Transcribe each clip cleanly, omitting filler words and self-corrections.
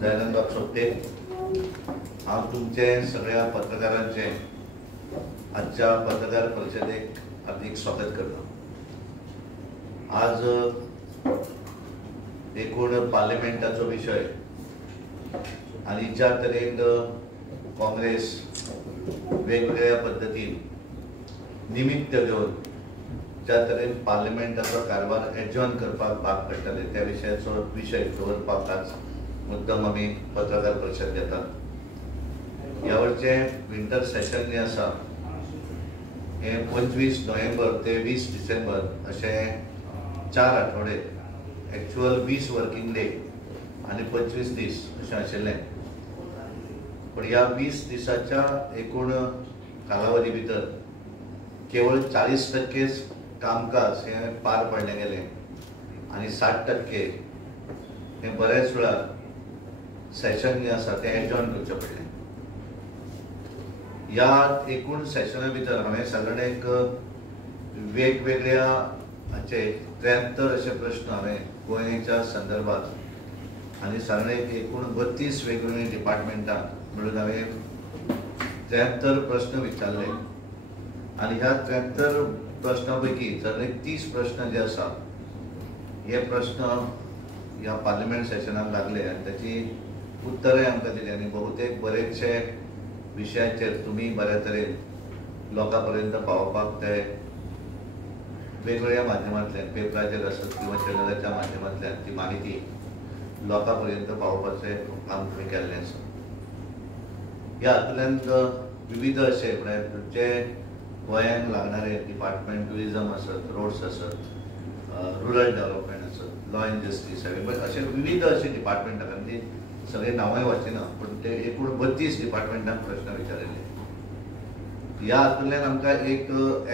दयानंद सोपटे हांव तुमचे सगळ्या पत्रकारांचे आजच्या पत्रकार परिषदेक हार्दिक स्वागत करता। आज एकूण पार्लिमेंटाचो विषय आनी ज्या तरेन काँग्रेस वेगवेगळ्या पद्धतीन निमित्त घेवन ज्या तरेन पार्लिमेंटाचो कारभार एडजॉर्न करपाक भाग पडटले त्या विशयाचो विषय दवरपाक आज मुद्दम आमी पत्रकार परिशद घेतात। ह्या वर्षे विंटर सेशन जे आसा हे 25 नोव्हेंबर ते 20 डिसेंबर अशे 4 आठवडे एक्चुअल 20 वर्किंग डे आनी 25 दीस अशें आशिल्लें, पण ह्या 20 दिसाच्या एकूण कालावधी भितर केवळ 40% कामकाज हे पार पडले गेले आणि 60% हे बरेच वेळार सेशन जे आसा ते एडजॉर्न करचे पडले। ह्या एकूण सेशना भितर हांवें सादारण वेगवेगळ्या हाचे 73 अशे प्रश्न हांवें गोंयच्या संदर्भात आनी सादारण एकूण 32 वेगवेगळ्या डिपार्टमेंटां म्हणून हांवें 73 प्रश्न विचारले आनी ह्या 73 प्रश्नां पैकी जर 30 प्रश्न जे आसा हे प्रश्न ह्या पार्लिमेंट सेशनाक लागले आनी त्याची उत्तरे आमकां दिली आनी बहुतेक बरेचशे विशयाचेर तुमी बऱ्या तरेन लोकां पर्यंत पावोवपाक ते वेगवेगळ्या माध्यमांतल्यान पेपराचेर आसत किंवा चॅनलाच्या माध्यमांतल्यान ती माहिती लोकां पर्यंत पावोवपाचें काम तुमी केल्लें आसा। ह्या हातूंतल्यान विविध अशे म्हळ्यार जे गोंयांक लागणारे डिपार्टमेंट ट्युरिजम आसत, रोड्स आसत, रुरल डेव्हलपमेंट आसत, लॉ एंड जस्टीस अशे विविध अशे डिपार्टमेंटाक ती सगळे नांवय वाचिना पण ते एकूण 32 डिपार्टमेंटांक प्रश्न विचारिल्ले। ह्या हातूंतल्यान आमकां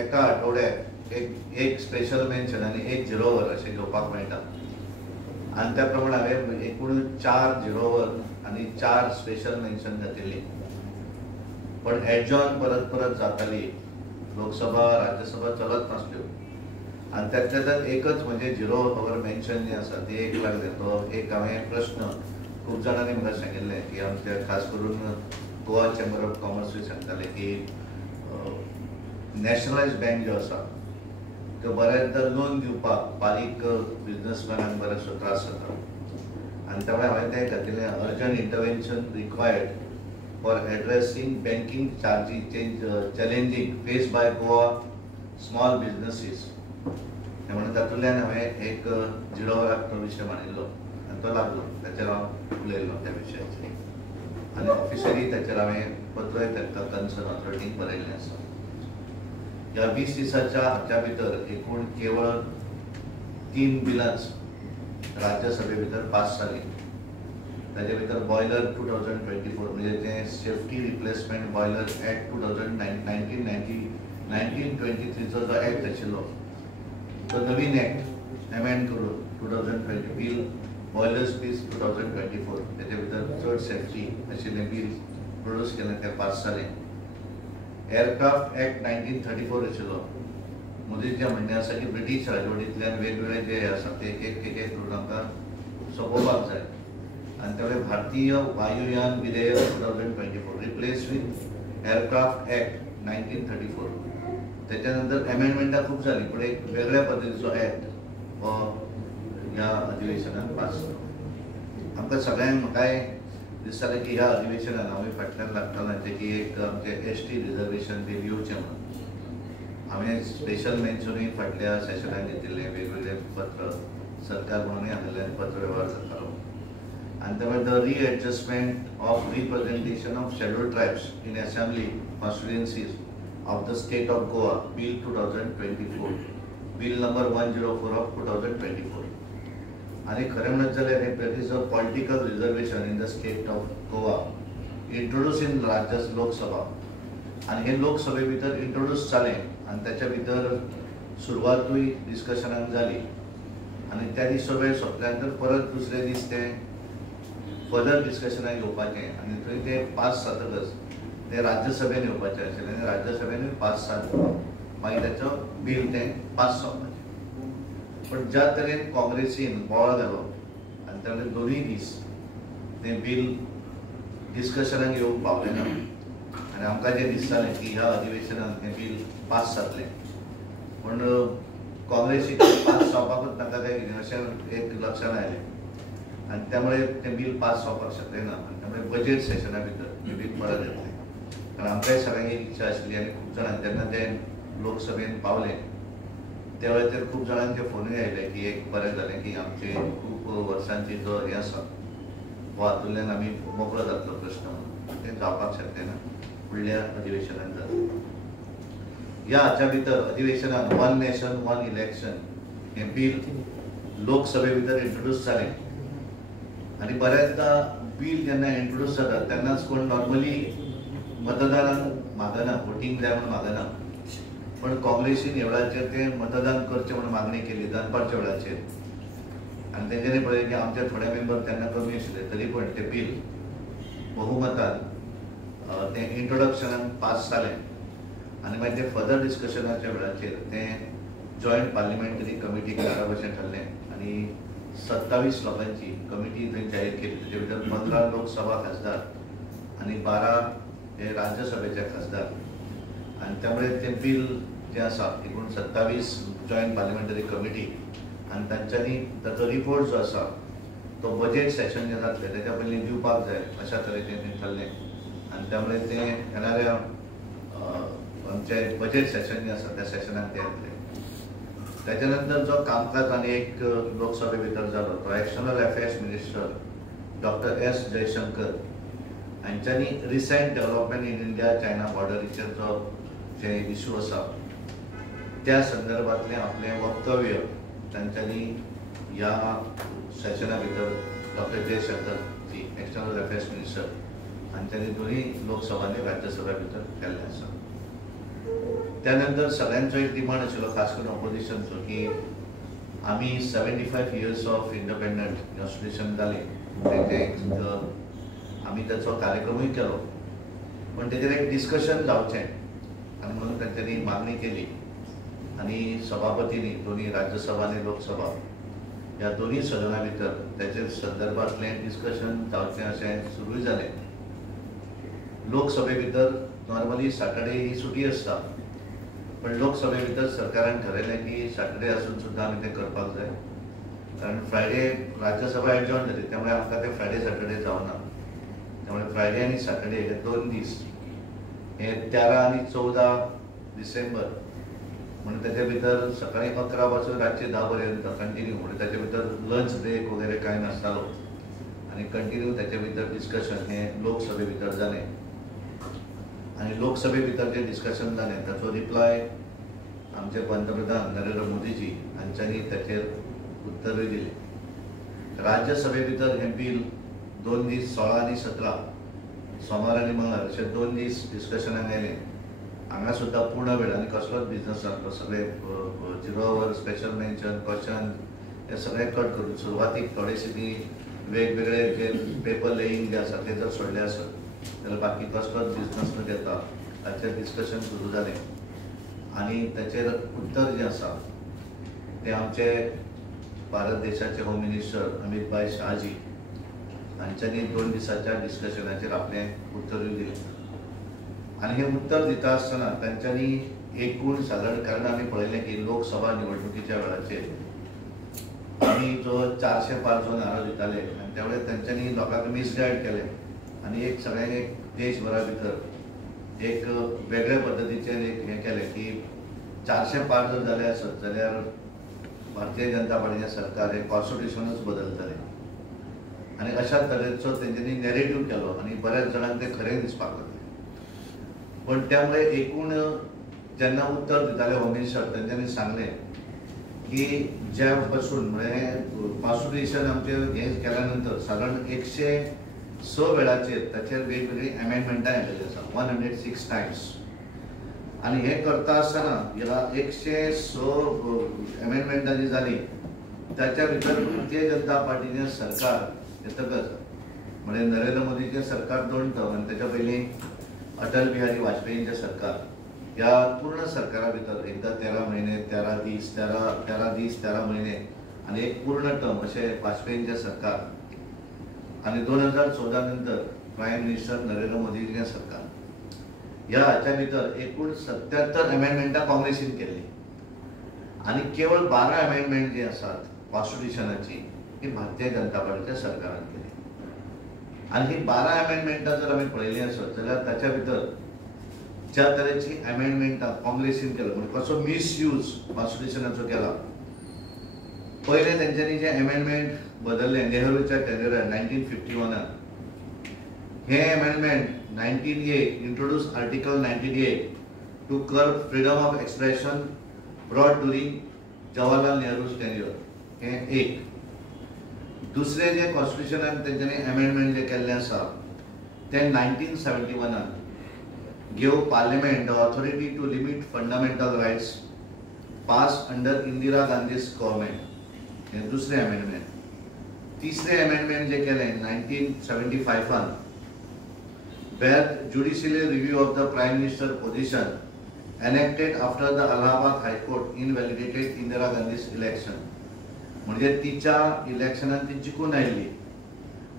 एका आठवड्याक एक स्पेशल मेन्शन आनी एक 0 वर अशें घेवपाक मेळटा आनी त्या प्रमाणे हांवें एकूण 4 0 वर आनी 4 स्पेशल मेन्शन घातिल्ली, पण एडजॉर्न परत परत जाताली, लोकसभा राज्यसभा चलत नासल्यो आनी त्यातल्यान एकच म्हणजे 0 वर मेन्शन जे आसा ते एक लागले। तो एक हांवें प्रश्न खूब जाणांनी म्हाका सांगिल्लें की आमच्या खास करून गोवा चेंबर ऑफ कॉमर्सूय सांगताले की नॅशनलायज बँक जो आसा तो बऱ्याचदा लोन दिवपाक बारीक बिजनसमॅनांक बरेचसो त्रास जाता आनी त्यामुळे हांवें तें घातिल्लें urgent intervention required for addressing banking charges challenging face by Goa small businesses हे म्हणून तातूंतल्यान हांवें एक 0 वराक तो विशय मांडिल्लो आनी तो लागलो, ताचेर हांव उलयल्लो त्या विशयाचेर आनी ऑफिशली ताचेर हांवें पत्रय तांकां कन्सर्न ऑथॉरिटीक बरयल्लें आसा। ह्या 20 दिसाच्या हाच्या भितर एकूण केवळ 3 बिलांच राज्यसभे भितर पास जाली। ताचे भितर बॉयलर 2024 म्हणजे ते सेफ्टी रिप्लेसमेंट बॉयलर ऍक्ट 1923 जो ऍक्ट आशिल्लो तो नवीन ऍक्ट एमेंड करून 2020 बील बॉयलर्स बील 2024 ताचे भितर चड सेफ्टी आशिल्लें बील प्रोड्यूस केलें तें पास जालें। एअरक्राफ्ट ऍक्ट 1934 आशिल्लो, मोदीचें म्हणणें आसा की ब्रिटीश राजवटींतल्यान वेगवेगळे जे आसा ते एक करून आमकां सोंपोवपाक जाय आनी त्यामुळे भारतीय वायुयान विधेयक 2024 रिप्लेस विथ एअरक्राफ्ट ऍक्ट 1934 त्याच्या नंतर अमेंडमेंटां खूब जाली पण एक वेगळ्या पद्दतीचो ऍक्ट हो ह्या अधिवेशनात पास जालो। आमकां सगळ्यांक म्हाकाय दिसतालें की ह्या अधिवेशनात हांवें फाटल्यान लागतालें तें की एक आमचें ST रिजर्वेशन बील येवचें म्हणून हांवें स्पेशल मेन्शनूय फाटल्या सेशनाक घेतिल्लें, वेगवेगळे पत्र सरकार म्हणूनय हांगेल्यान पत्र वेव्हार जातालो आनी त्यामुळे the readjustment of representation of scheduled tribes in assembly constituencies of the state of Goa bill 2024 bill number 104 of 2024 आनी खरें म्हणत जाल्यार that is a political reservation in the state of Goa introduce in Rajya Lok Sabha आनी हे लोकसभे भितर इंट्रोड्यूस जालें आनी त्याच्या भितर सुरवातूय डिस्कशनाक जाली आनी त्या दिसा वेळ सोंपल्यानंतर परत दुसरे दीस ते फर्दर डिस्कशनाक येवपाचें आनी थंय ते पास जातकच ते राज्यसभेन येवपाचें आशिल्लें आनी राज्यसभेनूय पास जालें मागीर ताचो बील तें पास जावपाचें। पण ज्या तरेन काँग्रेसीन बोवाळ घालो आनी त्यामुळे दोनूय दीस तें बिल डिस्कशनाक येवंक पावलें ना आनी आमकां जें दिसतालें की ह्या अधिवेशनांत तें बिल पास जातलें पूण काँग्रेसीक पास जावपाकूच नाका काय कितें अशें एक लक्षांत आयलें आनी त्यामुळे तें बिल पास जावपाक शकलें ना आनी त्यामुळे बजेट सेशना भितर तें बिल परत येतलें कारण आमकांय सगळ्यांक एक इच्छा आशिल्ली आनी खूब जाणांक जेन्ना तें लोकसभेन पावलें त्या वेळार खूब जाणांचे फोनूय आयले की एक बरें जालें की आमचे खूब वर्सांची जो हें आसा वो हातूंतल्यान आमी मोकळो जातलो प्रश्न म्हणून तें जावपाक शकलें ना फुडल्या अधिवेशनांत जातलें ह्या हाच्या भितर अधिवेशनांत वन नेशन वन इलेक्शन हें बिल लोकसभे भितर इंट्रोड्यूस जालें आनी बऱ्याचदा बिल जेन्ना इंट्रोड्यूस जाता तेन्नाच कोण नॉर्मली मतदानाक मागना वोटींग जाय म्हणून मागना पण काँग्रेसीन ह्या वेळाचेर तें मतदान करचें म्हणून मागणी केली दनपारच्या वेळाचेर आनी तेंच्यांनी पळयलें की आमचे थोडे मेंबर तेन्ना कमी आशिल्ले तरी पण तें बिल बहुमतान तें इंट्रोडक्शनान पास जालें आनी मागीर तें फर्दर डिस्कशनाच्या वेळाचेर तें जॉयंट पार्लिमेंटरी कमिटीक धाडप अशें थारलें आनी 27 लोकांची कमिटी थंय जाहीर केली तेचे भितर 15 लोकसभा खासदार आनी 12 हे राज्यसभेचे खासदार आनी त्यामुळे तें बिल जें आसा एकूण 27 जॉयंट पार्लिमेंटरी कमिटी आनी तांच्यांनी ताचो रिपोर्ट जो आसा तो बजेट सेशन जें जातलें तेच्या पयलीं दिवपाक जाय अशा तरेचें तें थारलें आनी त्यामुळे तें येणाऱ्या आमचे बजेट सेशन जें आसा त्या सेशनाक ते येतलें त्याच्या नंतर जो कामकाज आनी एक लोकसभे भितर जालो तो external affairs minister doctor S Jaishankar हांच्यांनी recent development in India China बॉर्डरीचेर जो जे इश्यू आसा त्या संदर्भातलें आपलें वक्तव्य तांच्यांनी ह्या सेशना भितर डॉक्टर जयशंकर जी एक्सटर्नल अफेर्स मिनिस्टर हांच्यांनी दोनूय लोकसभा आनी राज्यसभा भितर केल्लें आसा त्यानंतर सगळ्यांचो एक डिमांड आशिल्लो खास करून ऑपोजिशनचो की आमी 75 इयर्स ऑफ इंडिपेंडंट कॉन्स्टिट्यूशन जालें तेचे आमी ताचो कार्यक्रमूय केलो पण तेचेर एक डिस्कशन जावचें आनी म्हणून तांच्यांनी मागणी केली आनी सभापतींनी दोन्ही राज्यसभा आनी लोकसभा ह्या दोन्ही सदना भितर तेचे संदर्भातलें डिस्कशन जावचें अशें सुरूय जालें लोकसभे भितर नॉर्मली सॅटर्डे ही सुटी आसता पण लोकसभे भितर सरकारान ठरयलें की सॅटर्डे आसून सुद्दां आमी तें करपाक जाय कारण फ्रायडे राज्यसभा एडजॉर्न जाली त्यामुळे आमकां तें फ्रायडे सॅटर्डे जावना त्यामुळे फ्रायडे आनी सॅटर्डे हे 2 दीस हे 13 आनी 14 डिसेंबर म्हणून तेचे भितर सकाळी 11 पासून रातचे 10 पर्यंत कंटिन्यू म्हणजे तेचे भितर लंच ब्रेक वगैरे कांय नासतालो आनी कंटिन्यू तेचे भितर डिस्कशन हे लोकसभे भितर जालें आनी लोकसभे भितर जें डिस्कशन जालें ताचो रिप्लाय आमचे पंतप्रधान नरेंद्र मोदीजी हांच्यांनी ताचेर उत्तरूय दिलें राज्यसभे भितर हें बील 2 दीस 16 आनी 17 सोमार आनी मंगळार अशे 2 दीस डिस्कशनाक आयलें हांगा सुद्दां पूर्ण वेळ आनी कसलोच बिझनस नासलो सगळे 0 आवर स्पेशल मेन्शन क्वेश्चन हे सगळे कट करून सुरवातीक थोडेशी ती वेगवेगळे जे पेपर लेयिंग जे आसा ते जर सोडले आसत जाल्यार बाकी कसलोच बिझनस न घेता ताचेर डिस्कशन सुरू जालें आनी ताचेर उत्तर जें आसा तें आमचे भारत देशाचे होम मिनिस्टर अमित भाई शाहजी हांच्यांनी 2 दिसांच्या डिस्कशनाचेर आपलें उत्तरूय दिलें आनी हें उत्तर दिता आसतना तांच्यांनी एकूण सादारण कारण आमी पळयलें की लोकसभा निवडणुकीच्या वेळाचेर आमी जो 400 पार जो नारो दिताले आनी त्या वेळार तांच्यांनी लोकांक मिसगायड केलें आनी एक सगळ्यांक एक देशभरा भितर एक वेगळ्या पद्दतीचें एक हें केलें की 400 पार जर जाले आसत जाल्यार भारतीय जनता पार्टीचें सरकार हें कॉन्स्टिट्यूशनूच बदलतलें आनी अशा तरेचो तेंच्यांनी नॅरेटिव्ह केलो आनी बऱ्याच जाणांक तें खरें दिसपाक लागलें पण त्यामुळे एकूण जेन्ना उत्तर दिताले होम मिनिस्टर तेंच्यांनी सांगलें की ज्या पासून म्हणजे कॉन्स्टिट्यूशन आमचें हें केल्या नंतर सादारण 106 वेळाचेर ताचेर वेगवेगळी अमेंडमेंटां येयलेलीं आसा 106 टायम्स आनी हें करता आसतना ह्या 106 अमेंडमेंटां जी जालीं ताच्या भितर भारतीय जनता पार्टीचें सरकार येतकच म्हणजे नरेंद्र मोदीचें सरकार 2 टर्म आनी तेच्या पयलीं अटल बिहारी वाजपेयींचें सरकार ह्या पूर्ण सरकारा भितर एकदा 13 म्हयने 13 दीस 13 दीस 13 म्हयने आनी एक पूर्ण टर्म अशें वाजपेयींचें सरकार आणि 2014 नंतर प्राईम मिनिस्टर नरेंद्र मोदींचे सरकार ह्या हाच्या भितर एकूण 77 अमेंडमेंटां काँग्रेसीन केल्ली आणि केवळ 12 अमेंडमेंट जी आसात कॉन्स्टिट्युशनाची ही भारतीय जनता पार्टीच्या सरकारान केली. आणि ही 12 अमेंडमेंटां जर आमी पळयली आसत जाल्यार ताच्या भितर ज्या तरेची अमेंडमेंटां काँग्रेसीन केला म्हणजे कसो मिसयूज कॉन्स्टिट्युशनाचो केला. पहिले तेंच्यांनी जे अमेंडमेंट बदलले नेहरूच्या टेन्युरान 1951 हे amendment 19A introduce article 19A to curb freedom of expression brought during Jawaharlal Nehru's tenure. हे एक. दुसरे जे कॉन्स्टिट्युशनान तेंच्यांनी अमेंडमेंट जे केल्ले आसा ते 1971 give parliament the authority to limit fundamental rights pass under Indira Gandhi's government. हे दुसरे अमेंडमेंट. तिसरे अमेंडमेंट जे केले 1975 where judicial review of the prime minister position enacted after the Allahabad High Court invalidated Indira Gandhi's election. म्हणजे तिच्या इलेक्शनात ती जिखून oily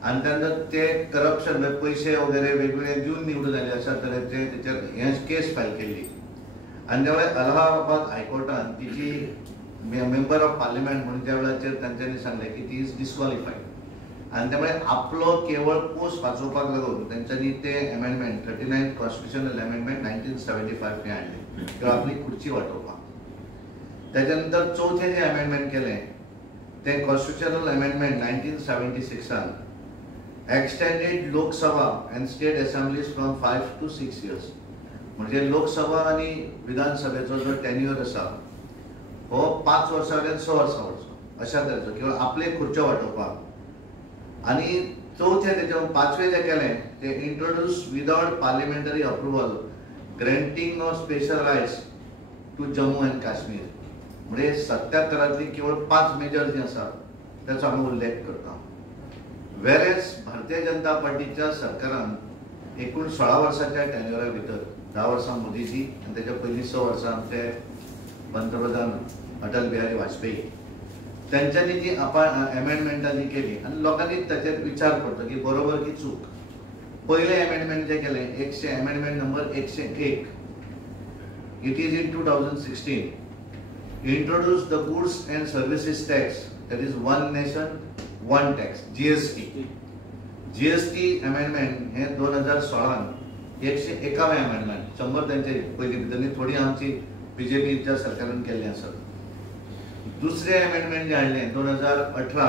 आणि त्यानंतर ते करप्शन पैसे वगैरे वेगवेगळे दिवन निवडून आले अशा तरेचे त्याच्यार हे केस फायल केली आणि त्यावेळी अलाहाबाद हायकोर्टान तिची मेंबर ऑफ पार्लिमेंट म्हणून त्या वेळाचेर तांच्यांनी सांगले की ती इज डिस्क्वॉलिफाईड आणि त्यामुळे आपलो केवळ पोस्ट वाचोवपाक लागून त्यांच्यानी ते अमेंडमेंट 39 कॉन्स्टिट्युशनल अमेंडमेंट 1975 हाडले किंवा आपली खुर्ची वाटोवपाक. त्याच्यानंतर चौथे जे अमेंडमेंट केले ते constitutional amendment 1976 extended Lok Sabha and state assemblies from 5 to 6 years. म्हणजे लोकसभा आणि विधानसभेचो जो टेन्युअर आसा हो 5 वर्सां वयल्यान 6 वर्सां वरचो अशा तरेचो किंवा आपले खुर्च्यो वाटोवपाक. आणि चौथे त्याच्या पाचवे जे केले ते introduce without parliamentary approval granting of special rights to Jammu and Kashmir. म्हणजे 77 केवळ 5 मेजर जे आसा त्याचा आम्ही उल्लेख करता. वेरेज भारतीय जनता पार्टीच्या सरकारान एकूण 16 वर्साच्या टेन्युरा भितर 10 वर्सां मोदीजी आणि त्याच्या पयलीं 6 वर्सां आमचे पंतप्रधान अटल बिहारी वाजपेयी त्यांच्यानी जी अमेंडमेंटां जी केली आणि लोकांनी त्याचेर विचार करतो की बरोबर की चूक. पहिले अमेंडमेंट जे केले amendment number 101 it is in 2016 introduce the goods and services tax that is one nation one tax GST amendment हे 2016 101वें अमेंडमेंट 100 त्यांचे पयलीं भितर थोडी आमची बीजेपीच्या सरकारान केल्ली आसत. दुसरे अमेंडमेंट जे हाडले 2018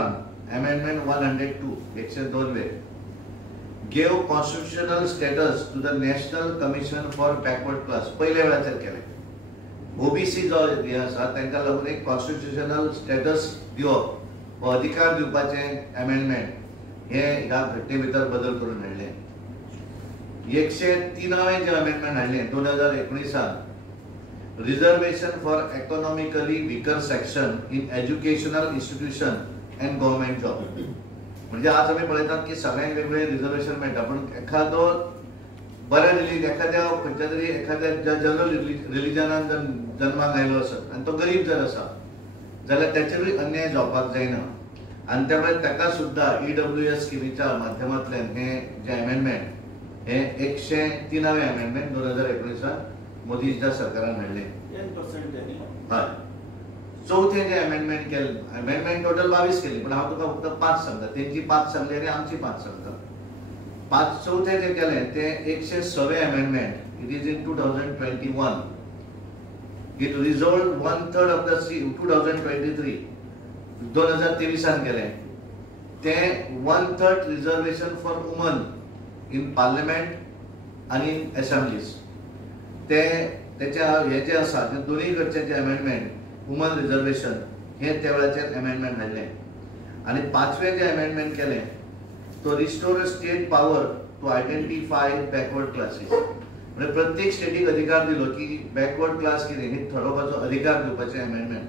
amendment 102 102 gave constitutional status to the national commission for backward class. पयल्या वेळाचेर केले ओबीसी जो हे आसा तांकां लागून एक कॉन्स्टिट्युशनल स्टेटस दिवप हो अधिकार दिवपाचे अमेंडमेंट हे ह्या घटने भितर बदल करून हाडले. 103वें जे अमेंडमेंट हाडले 2019 reservation for economically weaker section in educational institution and government job. म्हणजे आज आम्ही पळयतात की सगळ्यांक वेगवेगळे रिजर्वेशन मेळटा पण एखादो बऱ्या एखाद्या खंयच्या तरी एखाद्या जनरल रिलिजनान जन्माक आयलो आसत आणि तो गरीब जर आसा जाल्यार त्याचेरूय अन्याय जावपाक जायना आणि त्यामुळे ताका सुद्धा EWS स्किमीच्या माध्यमांतल्यान हे जे अमेंडमेंट हे 103वें अमेंडमेंट 2019 मोदीच्या सरकारान हाडले. 10% हय. चौथे जे अमेंडमेंट केले अमेंडमेंट टोटल 22 केली पण हांव तुका फक्त 5 सांगता. तेंची 5 सांगली आणि आमची 5 सांगता. चौथे जे केले ते 106वें amendment it is in 2021 it resolved 1/3 of the 2023 2023 केले ते 1/3 reservation for women in parliament आणि इन असेंब्लीज. ते त्याच्या हे जे आसा ते दोन्ही कडचे जे अमेंडमेंट वुमन रिजर्वेशन हे त्या वेळाचेर अमेंडमेंट हाडले. आणि 5वें जे अमेंडमेंट केले तो restore state power to identify backward classes. म्हणजे प्रत्येक स्टेटीक अधिकार दिलो की बॅकवर्ड क्लास कितें हे ठरोवपाचो अधिकार दिवपाचे अमेंडमेंट.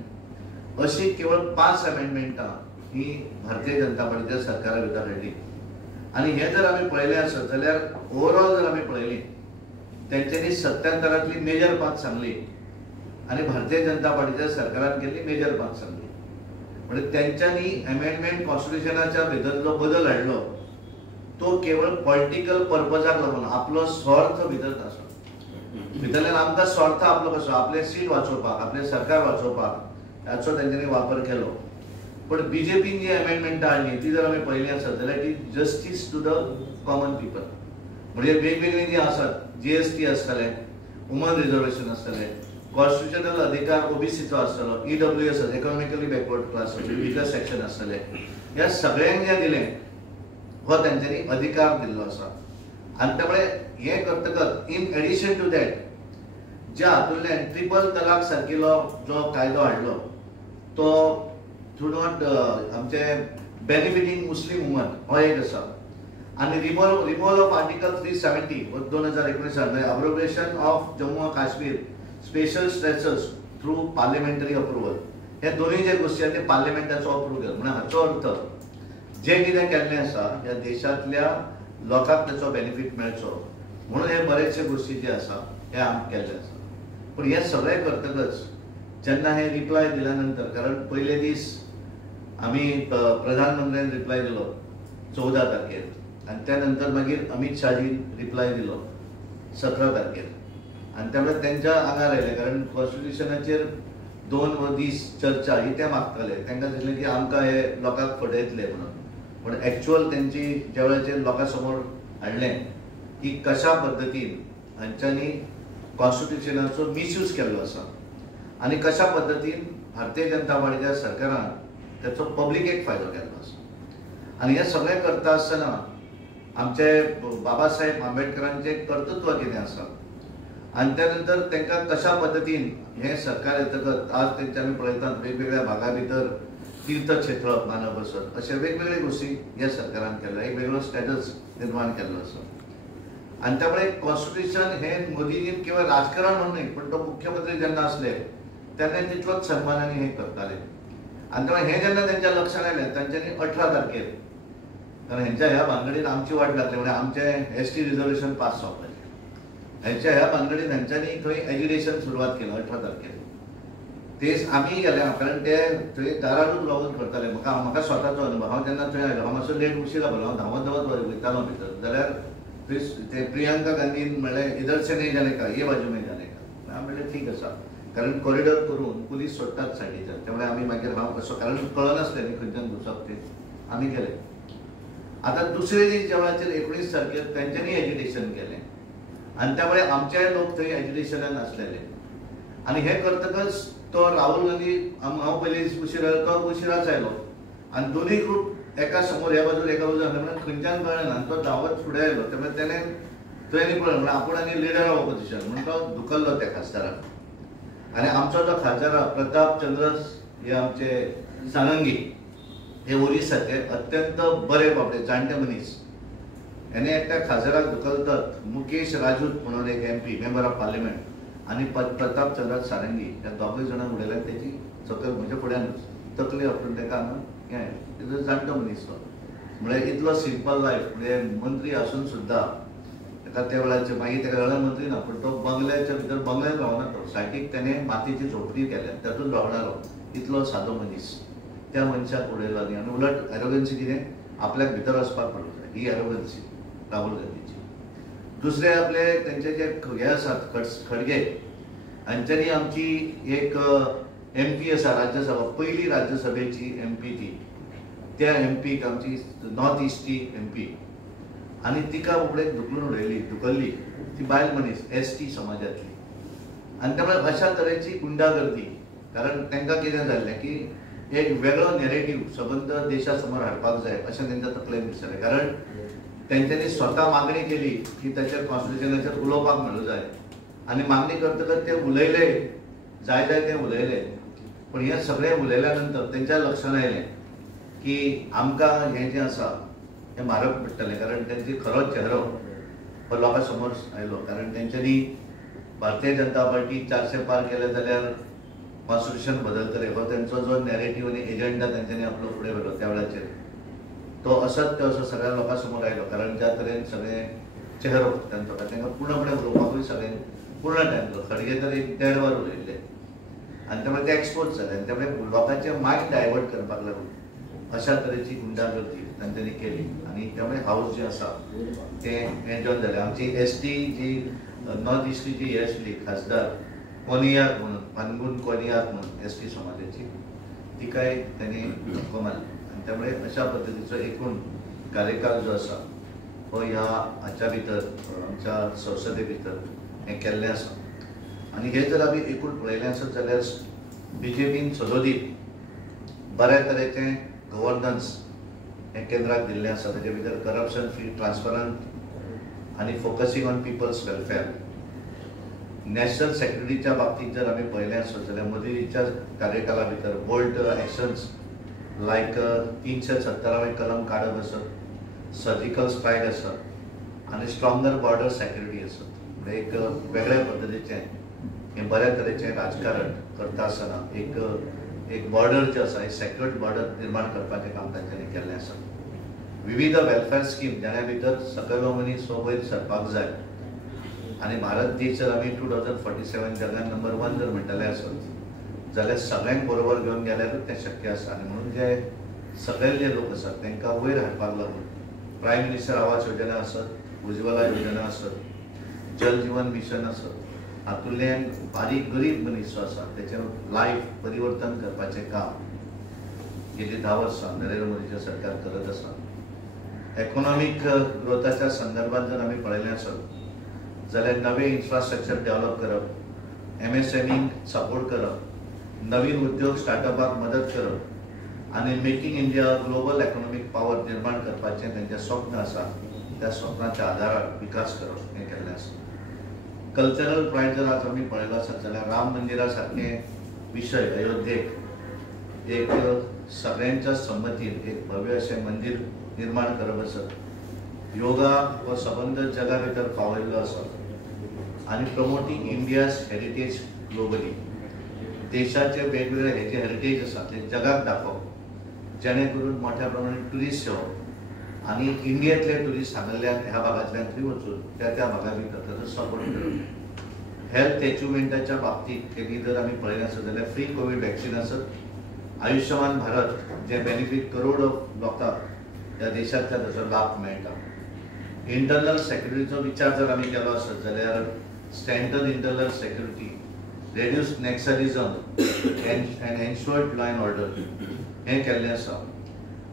अशी केवळ 5 अमेंडमेंटां ही भारतीय जनता पार्टीच्या सरकारा भितर हाडली. आणि हे जर आमी पळयलें आसत जाल्यार ओवरऑल जर आमी पळयली त्यांच्यानी 77 मेजर 5 सांगली आणि भारतीय जनता पार्टीच्या सरकारान केल्ली मेजर 5 सांगली. म्हणजे त्यांच्यानी अमेंडमेंट कॉन्स्टिट्युशनाच्या भितर जो बदल हाडलो तो केवळ पॉलिटिकल पर्पजाक लागून आपलो स्वार्थ भितर आसा. भितरल्यान आमकां स्वार्थ आपलो कसो आपले सीट वाचोवपाक आपले सरकार वाचोवपाक ताचो तेंच्यांनी वापर केलो. पण बीजेपीन जी अमेंडमेंटां हाडली ती जर आमी पळयली आसत जाल्यार ती justice to the common people. म्हणजे वेगवेगळी जी आसात जीएसटी आसतले, वुमन रिजर्वेशन आसतले, कॉन्स्टिट्युशनल अधिकार ओबीसीचो आसतलो, EWS economically backward class weaker section आसतले, ह्या सगळ्यांक जे दिलें हो तेंच्यांनी अधिकार दिल्लो आसा. आनी त्यामुळे हे करतकच इन एडिशन टू दॅट ज्या हातूंतल्यान ट्रिपल तलाक सारकिलो जो कायदो हाडलो तो थ्रू नॉट आमचे बेनिफिटींग मुस्लीम वुमन हो एक आसा. आनी रिमूवल ऑफ आर्टिकल 370 2019 म्हणजे अब्रोगेशन ऑफ जम्मू आनी Kashmir special status through parliamentary approval. हे दोन्ही जे गोष्टी आहेत ते पार्लिमेंटाचो अप्रुवल. म्हणजे हाचो अर्थ जे कितें केल्लें आसा ह्या देशांतल्या लोकांक त्याचो बेनिफीट मेळचो म्हणून हे बरेचशे गोष्टी जे आसा हे आमी केल्ले आसा. पण हे सगळें करतकच जेन्ना हे रिप्लाय दिल्या नंतर, कारण पयले दीस आमी प्रधानमंत्र्यान रिप्लाय दिलो 14 तारखेर आनी त्या नंतर मागीर अमित शाजीन रिप्लाय दिलो 17 तारखेर. आनी त्यामुळे त्यांच्या आंगार आयलें कारण कॉन्स्टिट्युशनाचेर 2 दीस चर्चा ही ते मागताले. तांकां दिसलें की आमकां हे लोकांक फटयतले म्हणून. पण एक्चुअल त्यांची ज्या वेळाचेर लोकां समोर हाडलें की कशा पद्दतीन हांच्यांनी कॉन्स्टिट्युशनाचो मिसयूज केल्लो आसा आनी कशा पद्दतीन भारतीय जनता पार्टीच्या सरकारान त्याचो पब्लिकेक फायदो केल्लो आसा. आनी हे सगळें करता आसतना आमचे बाबासाहेब आंबेडकरांचें कर्तृत्व कितें आसा आनी त्या नंतर तांकां कशा पद्दतीन हे सरकार येतकच आज तेंचे आमी पळयतात वेगवेगळ्या भागा भितर तीर्थक्षेत्र मानप आसत अशे वेगवेगळे गोष्टी ह्या सरकारान केल्या. एक वेगळो स्टेटस निर्माण केल्लो आसा. आनी त्यामुळे कॉन्स्टिट्युशन हे मोदीजीन केवळ राजकारण म्हणून न्ही पण तो मुख्यमंत्री जेन्ना असले तेन्ना तितलोच सन्मानाने हे करताले. आनी त्यामुळे हे जेन्ना तेंच्या लक्षात आयलें तांच्यांनी 18 तारखेर कारण हेंच्या ह्या भानगडीन आमची वाट लागली म्हणजे आमचे एसटी रिजर्वेशन पास जावपाचें. हेंच्या ह्या भानगडीन हेंच्यांनी थंय एजिटेशन सुरवात केलं 18 तारखेर. तेच आमी गेले कारण ते थंय दारारूच रावून करताले. म्हाका स्वताचो अनुभव. हांव जेन्ना थंय आयलो हांव मातसो लेट उशिरा पावलो. हांव धांवत वयतालो भितर जाल्यार ते प्रियंका गांधीन म्हणलें इधर से नहीं जाने का ये बाजू में जाने का. हांव म्हणलें ठीक आसा कारण कॉरिडॉर करून पुलीस सोडटात सायडीच्यान. त्यामुळे आमी मागीर हांव कसो कारण कळनासलें न्ही खंयच्यान घुसप ते आमी गेले. आतां दुसरे दीस ज्या वेळाचेर 19 तारखेर तेंच्यांनी एजिटेशन केलें आनी त्यामुळे आमचे लोक थंय एजिटेशनान आसलेले. आनी हे करतकच तो राहुल गांधी हांव पयले दीस उशिरा तो उशिराच आयलो आनी दोनूय ग्रूप एका समोर ह्या बाजूर एका बाजूर म्हणून खंयच्यान कळना आनी तो धांवत फुडें आयलो. त्यामुळे तेणें थंय पळयलें म्हणजे आपूण आनी लिडर ऑफ ऑपोजिशन म्हणून तो धुकल्लो त्या खासदाराक. आनी आमचो जो खासदार प्रताप चंद्र हे आमचे सारंगी हे ओरिसाचे अत्यंत बरे बाबडे जाणटे मनीस. हेणे एकट्या खासदाराक धुकलतात मुकेश राजूत म्हणून एक MP मेंबर ऑफ पार्लिमेंट आनी प्रताप चंद्र सारंगी ह्या दोगूय जाणांक उडयल्यात तेची सकयल म्हणजे फुड्यानूच तकली आपटून ताका हांगा हे जाणटो मनीस तो. म्हणजे इतलो सिंपल लायफ म्हणजे मंत्री आसून सुद्दां ताका त्या वेळाचेर मागीर ताका जाल्यार मंत्री ना पण तो बंगल्याच्या भितर बंगल्यात रावना. तो सायटीक तेणें मातयेची झोपडी केल्या तातूंत रावणारो इतलो सादो मनीस त्या मनशाक उडयलो न्ही. आनी उलट एरोगन्सी कितें आपल्याक भितर वचपाक पडूंक जाय ही एरोगन्सी राहुल गांधीची. दुसरे आपले तेंचे जे हे आसात खडगे हांच्यांनी आमची एक MP आसा राज्यसभा पयली राज्यसभेची MP ती त्या MPक आमची नॉर्थ इस्टची MP आनी तिका बाबडेक धुकल्ली ती बायल मनीस ST समाजातली. आनी त्यामुळे अशा तरेची गुंडागर्दी कारण तांकां कितें जाल्लें की एक वेगळो नॅरेटिव्ह सबंद देशा समोर हाडपाक जाय अशें तेंच्या तकलेन दिसतालें. कारण तेंच्यांनी स्वता मागणी केली की ताचेर कॉन्स्टिट्युशनाचेर उलोवपाक मेळूं जाय आनी मागणी करतकच ते उलयले जाय ते उलयले. पण हें सगळें उलयल्या नंतर तेंच्या लक्षांत आयलें की आमकां हें जें आसा हें म्हारग पडटलें कारण तेंचो खरो चेहरो हो लोकां समोर आयलो. कारण तेंच्यांनी भारतीय जनता पार्टी 400 पार केले जाल्यार कॉन्स्टिट्युशन बदलतले हो तेंचो जो नॅरेटिव्ह आनी एजेंडा तेंच्यांनी आपलो फुडें व्हेलो त्या वेळाचेर तो असत्य असो सगळ्या लोकां समोर आयलो. कारण ज्या तरेन सगळे चेहरो तांचो तांकां पूर्णपणे उलोवपाकूय सगळें पूर्ण टायम दिलो. खडगे तर 1.5 वर उलयले आनी त्यामुळे ते एक्सपोज जाले आनी त्यामुळे लोकांचे मायंड डायवर्ट करपाक लागून अशा तरेची गुंडागर्दी तांच्यांनी केली. आनी त्यामुळे हाऊस जे आसा ते एन्जॉय जालें. आमची ST जी नॉर्थ इस्टची जी हे आसली खासदार कोनियाक म्हणून पानगून कोनियाक म्हणून ST समाजाची तिकाय त्यांनी धक्को मारलो आनी त्यामुळे अशा पद्दतीचो एकूण कार्यकाळ जो आसा हो ह्या हाच्या भितर आमच्या संसदे भितर हें केल्लें आसा. आनी हे जर आमी एकूण पळयलें आसत जाल्यार BJPन सदोदीत बऱ्या तरेचें गव्हर्नन्स हें केंद्राक दिल्लें आसा. ताचे भितर करप्शन फ्री, ट्रान्सपरंट आनी focusing on people's welfare. National सेक्युरिटीच्या बाबतींत जर आमी पळयलें आसत जाल्यार मोदीजीच्या कार्यकाळा भितर बोल्ड एक्शन्स लायक 370वें कलम काडप आसत, सर्जिकल स्ट्रायक आसत आनी स्ट्रॉंगर बॉर्डर सेक्युरिटी आसत. म्हणजे एक वेगळ्या पद्दतीचें हें बऱ्या तरेचें राजकारण करता आसतना एक बॉर्डर जे आसा एक सेक्युर्ड बॉर्डर निर्माण करपाचें काम तांच्यांनी केल्लें आसा. विविध वेलफेअर स्कीम जाण्या भितर सगळो मनीस हो वयर सरपाक जाय आनी भारत देश जर आमी 2047 जगान नंबर 1 जर म्हणटले आसत जाल्यार सगळ्यांक बरोबर घेवन गेल्यारूच तें शक्य आसा. आनी म्हणून जे सगळे जे लोक आसात तांकां वयर हाडपाक लागून प्रायम मिनिस्टर आवास योजना आसत, उज्ज्वला योजना आसत, जल जीवन मिशन आसत, हातूंतल्यान बारीक गरीब मनीस जो आसा तेचें लायफ परिवर्तन करपाचें काम गेली 10 वर्सां नरेंद्र मोदीचें सरकार करत आसा. इकॉनॉमीक ग्रोथाच्या संदर्भात जर आमी पळयलें आसत जाल्यार नवे इन्फ्रास्ट्रक्चर डेव्हलप करप, MSMEक सपोर्ट करप, नवीन उद्योग स्टार्टअपाक मदत करप आनी making India global economic power निर्माण करपाचें तेंचें स्वप्न आसा. त्या स्वप्नाच्या आदारार विकास करप हें केल्लें आसा. कल्चरल प्रायड जर आज आमी पळयलो आसत जाल्यार राम मंदिरा सारके विशय अयोध्येक एक सगळ्यांच्या संमतीन एक भव्य अशें मंदिर निर्माण करप आसत. योगा हो संबंद जगा भितर पावयल्लो आसा आनी प्रमोटींग इंडियाज हेरिटेज ग्लोबली. देशाचे वेगवेगळे हे जे हेरिटेज आसा ते जगाक दाखोवप जेणे करून मोठ्या प्रमाणात ट्युरिस्ट येवप आनी इंडियेंतले ट्युरिस्ट हांगांतल्यान ह्या भागांतल्यान थंय वचून त्या भागा भितर ताचो सपोर्ट करप. हेल्थ एचिवमेंटाच्या बाबतींत एक जर आमी पळयलें आसत जाल्यार फ्री कोवीड वॅक्सीन आसत, आयुष्यमान भारत जे बेनिफीट करोड लोकांक ह्या देशांतल्या ताचो लाभ मेळटा. इंटरनल सेक्युरिटीचो विचार जर आमी केलो आसत जाल्यार strengthen internal security, reduce naxalism and ensured law and order हें केल्लें आसा.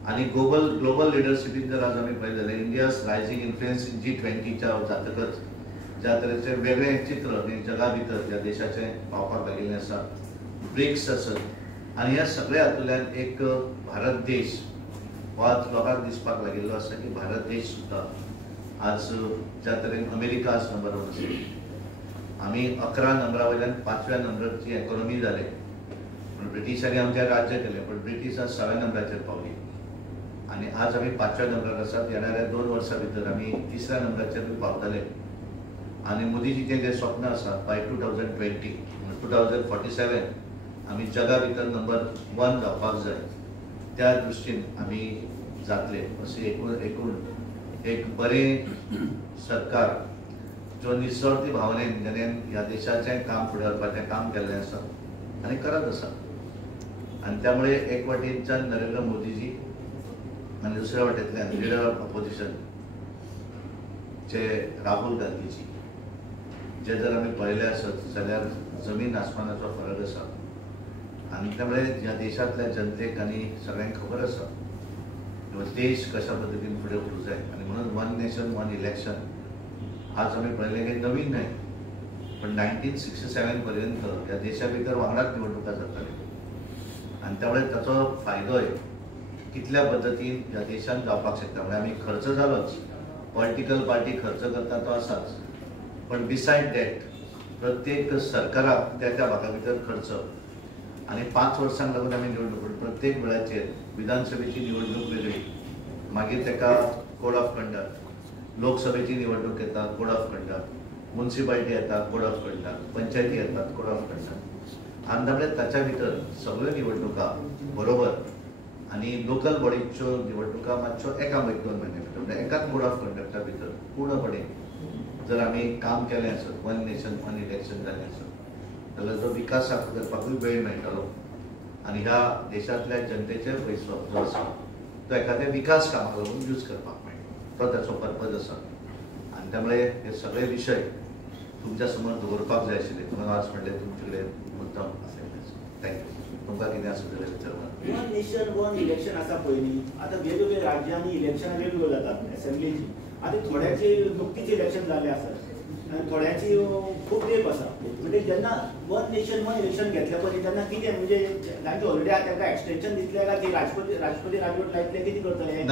आनी ग्लोबल लिडरशिपीन जर आज आमी पळयलें जाल्यार India's rising influence in G20 जातकच ज्या तरेचें वेगळें चित्र जगा भितर ह्या देशाचें पावपाक लागिल्लें आसा. ब्रिक्स आसत आनी ह्या सगळ्या हातूंतल्यान एक भारत देश हो आज लोकांक दिसपाक लागिल्लो आसा की भारत देश सुद्दां आज ज्या तरेन अमेरिका आज नंबर 1 आसा. आमी 11 नंबरा वयल्यान 5व्या नंबराची इकॉनॉमी जाले. पूण ब्रिटिशांनी आमचें राज्य केलें पण ब्रिटीश आज 6व्या नंबराचेर पावली आनी आज आमी 5व्या नंबरार आसात. येणाऱ्या 2 वर्सां भितर आमी 3ऱ्या नंबराचेर पावतले. आनी मोदीजीचें जें स्वप्न आसा बाय 2047 आमी जगा भितर नंबर 1 जावपाक जाय. त्या दृश्टीन आमी जातले अशें एकूण एक बरें सरकार जो निस्वार्थी भावनेन जेणें ह्या देशाचें काम फुडें व्हरपाचें काम केल्लें आसा आनी करत आसा. आनी त्यामुळे एक वाटेनच्यान नरेंद्र मोदीजी आनी दुसऱ्या वाटेंतल्यान लिडर ऑफ ऑपोजिशन जे राहुल गांधीजी जे जर आमी पळयले आसत जाल्यार जमीन आसमानाचो फरक आसा. आनी त्यामुळे ह्या देशांतल्या जनतेक आनी सगळ्यांक खबर आसा देश कशा पद्दतीन फुडें वचूंक जाय. आनी म्हणून 1 नेशन 1 इलेक्शन आज आमी पळयलें की नवीन न्हय पण 1967 पर्यंत ह्या देशा भितर वांगडाच निवडणुका जाताल्यो आनी त्यामुळे ताचो फायदोय कितल्या पद्दतीन ह्या देशांत जावपाक शकता. म्हणजे आमी खर्च जालोच, पॉलिटिकल पार्टी खर्च करता तो आसाच, पण बिसायड दॅट प्रत्येक सरकाराक त्या भागा भितर खर्च आनी 5 वर्सांक लागून आमी निवडणूक प्रत्येक वेळाचेर विधानसभेची निवडणूक वेगळी, मागीर ताका कोड ऑफ कंडक्ट, लोकसभेची निवडणूक येता कोड ऑफ कंडक्ट, म्युनिसिपालिटी येता कोड ऑफ कंडक्ट, पंचायती येतात कोड ऑफ कंडक्ट. आनी त्यामुळे ताच्या भितर सगळ्यो निवडणुका बरोबर आनी लोकल बॉडीच्यो निवडणुका मातश्यो एका 2 म्हयने भितर म्हणजे एकाच कोड ऑफ कंडक्टा भितर पूर्णपणे जर आमी काम केलें आसत 1 नेशन 1 इलेक्शन जालें आसत जाल्यार जो विकास करपाकूय वेळ मेळटलो आनी ह्या देशांतल्या जनतेचे पयसो जो आसा तो एखाद्या विकास कामाक लागून यूज करपाक मेळटलो. तो त्याचो पर्पज आसा आनी त्यामुळे हे सगळे विषय तुमच्या समोर दवरपाक जाय आशिल्ले म्हणून आज म्हणले तुमचे कडेन मुद्दाम आसले. थँक्यू. तुमकां कितें आसा जाल्यार विचारपाक. वन नेशन वन इलेक्शन आसा पयलीं आतां वेगवेगळ्या राज्यांनी इलेक्शनां वेगवेगळ्यो जातात असेंब्लीची. आतां थोड्याची नुकतीच इलेक्शन जालें आसत आनी थोड्याची खूब तेंप आसा. म्हणजे जेन्ना वन नेशन वन इलेक्शन घेतल्या पयलीं तेन्ना कितें म्हणजे तांचे ऑलरेडी तांकां एक्सटेंशन दितले काय ती राष्ट्रपती राजवट लायतले कितें करतले.